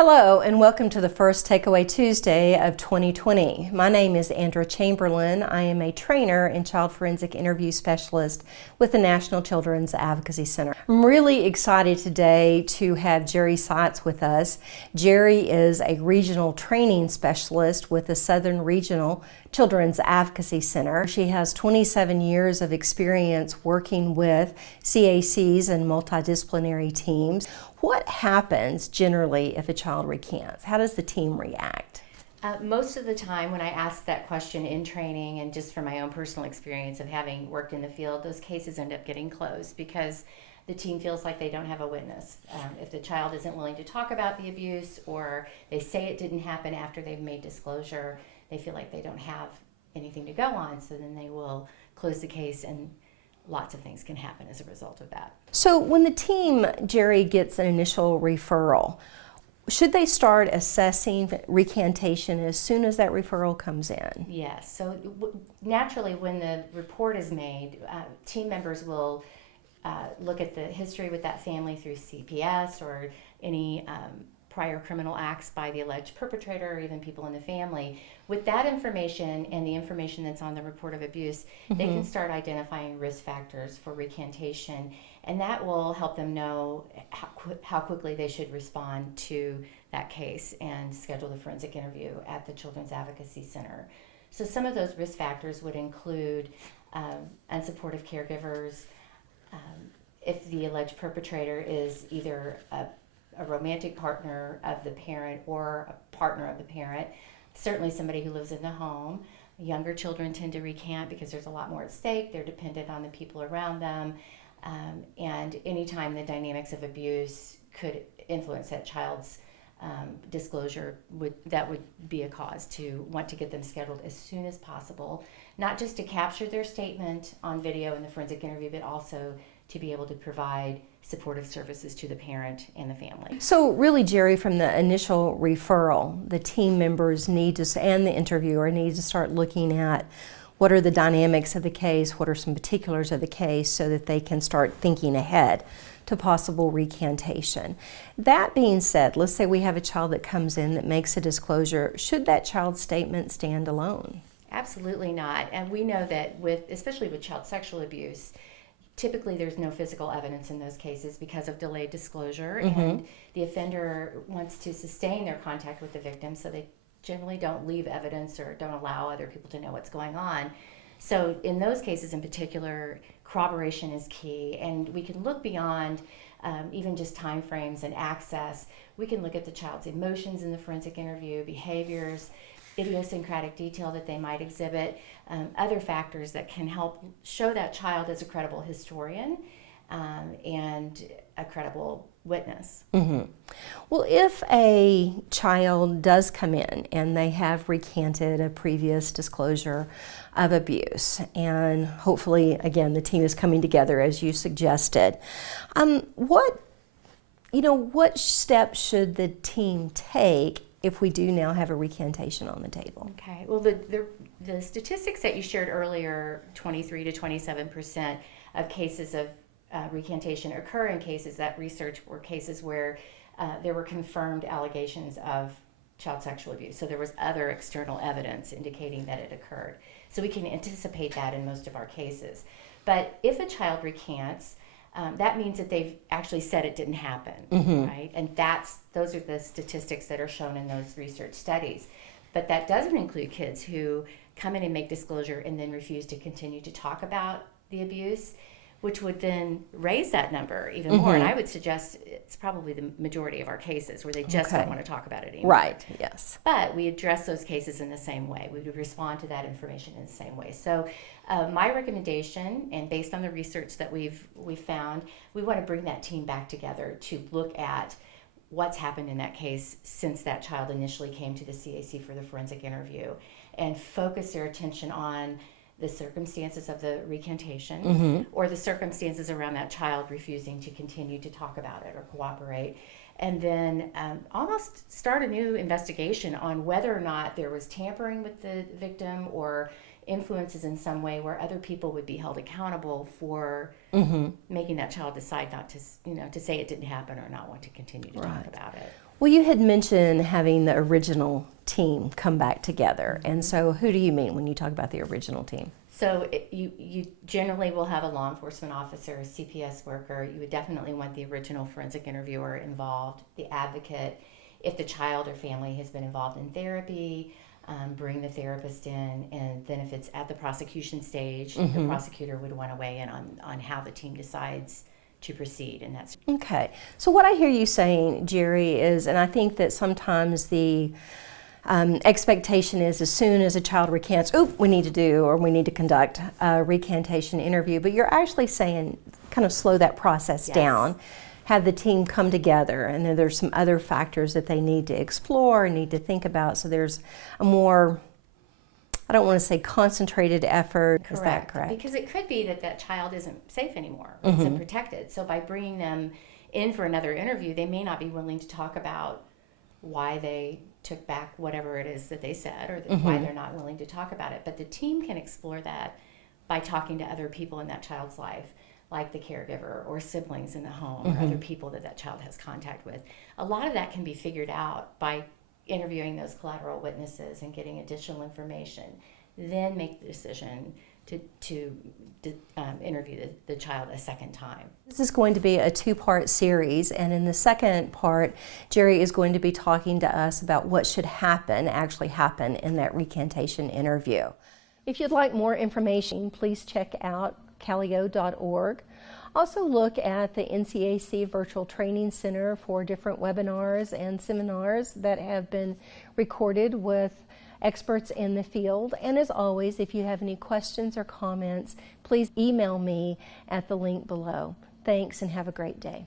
Hello and welcome to the first Takeaway Tuesday of 2020. My name is Andra Chamberlain. I am a trainer and child forensic interview specialist with the National Children's Advocacy Center. I'm really excited today to have Jerry Seitz with us. Jerry is a regional training specialist with the Southern Regional Children's Advocacy Center. She has 27 years of experience working with CACs and multidisciplinary teams. What happens generally if a child recants? How does the team react? Most of the time when I ask that question in training and just from my own personal experience of having worked in the field, those cases end up getting closed because the team feels like they don't have a witness. If the child isn't willing to talk about the abuse or they say it didn't happen after they've made disclosure, they feel like they don't have anything to go on, so then they will close the case, and lots of things can happen as a result of that. So when the team, Jerry, gets an initial referral, should they start assessing recantation as soon as that referral comes in? Yes. So naturally, when the report is made, team members will look at the history with that family through CPS or any prior criminal acts by the alleged perpetrator or even people in the family. With that information and the information that's on the report of abuse, they can start identifying risk factors for recantation, and that will help them know how quickly they should respond to that case and schedule the forensic interview at the Children's Advocacy Center. So some of those risk factors would include unsupportive caregivers, if the alleged perpetrator is either a romantic partner of the parent or a partner of the parent, certainly somebody who lives in the home. Younger children tend to recant because there's a lot more at stake. They're dependent on the people around them. And anytime the dynamics of abuse could influence that child's disclosure, that would be a cause to want to get them scheduled as soon as possible, not just to capture their statement on video in the forensic interview, but also to be able to provide supportive services to the parent and the family. So really, Jerry, from the initial referral, the team members need to, and the interviewer need to start looking at what are the dynamics of the case, what are some particulars of the case, so that they can start thinking ahead to possible recantation. That being said, let's say we have a child that comes in that makes a disclosure. Should that child's statement stand alone? Absolutely not. And we know that especially with child sexual abuse, typically there's no physical evidence in those cases because of delayed disclosure, and the offender wants to sustain their contact with the victim, so they generally don't leave evidence or don't allow other people to know what's going on. So in those cases in particular, corroboration is key, and we can look beyond even just time frames and access. We can look at the child's emotions in the forensic interview, behaviors, idiosyncratic detail that they might exhibit, other factors that can help show that child as a credible historian and a credible witness. Well, if a child does come in and they have recanted a previous disclosure of abuse, and hopefully, again, the team is coming together as you suggested, what steps should the team take if we do now have a recantation on the table? Okay. Well, the statistics that you shared earlier, 23 to 27% of cases of recantation occur in cases that research were cases where there were confirmed allegations of child sexual abuse. So there was other external evidence indicating that it occurred. So we can anticipate that in most of our cases. But if a child recants, that means that they've actually said it didn't happen, right? And those are the statistics that are shown in those research studies. But that doesn't include kids who come in and make disclosure and then refuse to continue to talk about the abuse, which would then raise that number even more. And I would suggest it's probably the majority of our cases where they just don't want to talk about it anymore. Right, yes. But we address those cases in the same way. We would respond to that information in the same way. So my recommendation, and based on the research that we've found, we want to bring that team back together to look at what's happened in that case since that child initially came to the CAC for the forensic interview, and focus their attention on the circumstances of the recantation or the circumstances around that child refusing to continue to talk about it or cooperate, and then almost start a new investigation on whether or not there was tampering with the victim or influences in some way where other people would be held accountable for making that child decide not to, to say it didn't happen or not want to continue to talk about it. Well, you had mentioned having the original team come back together. And so who do you mean when you talk about the original team? So you generally will have a law enforcement officer, a CPS worker. You would definitely want the original forensic interviewer involved, the advocate. If the child or family has been involved in therapy, bring the therapist in. And then if it's at the prosecution stage, the prosecutor would want to weigh in on how the team decides to proceed. And that's okay. So what I hear you saying, Jerry, is, and I think that sometimes the expectation is as soon as a child recants, we need to conduct a recantation interview. But you're actually saying kind of slow that process down, have the team come together, and then there's some other factors that they need to explore, need to think about. So there's a more, I don't want to say concentrated effort. correct. Is that correct? Because it could be that child isn't safe anymore, isn't protected. So by bringing them in for another interview, they may not be willing to talk about why they took back whatever it is that they said, or why they're not willing to talk about it. But the team can explore that by talking to other people in that child's life, like the caregiver or siblings in the home or other people that child has contact with. A lot of that can be figured out by interviewing those collateral witnesses and getting additional information. Then make the decision to interview the child a second time. This is going to be a two-part series, and in the second part, Jerry is going to be talking to us about what should actually happen in that recantation interview. If you'd like more information, please check out calio.org. Also look at the NCAC Virtual Training Center for different webinars and seminars that have been recorded with experts in the field. And as always, if you have any questions or comments, please email me at the link below. Thanks and have a great day.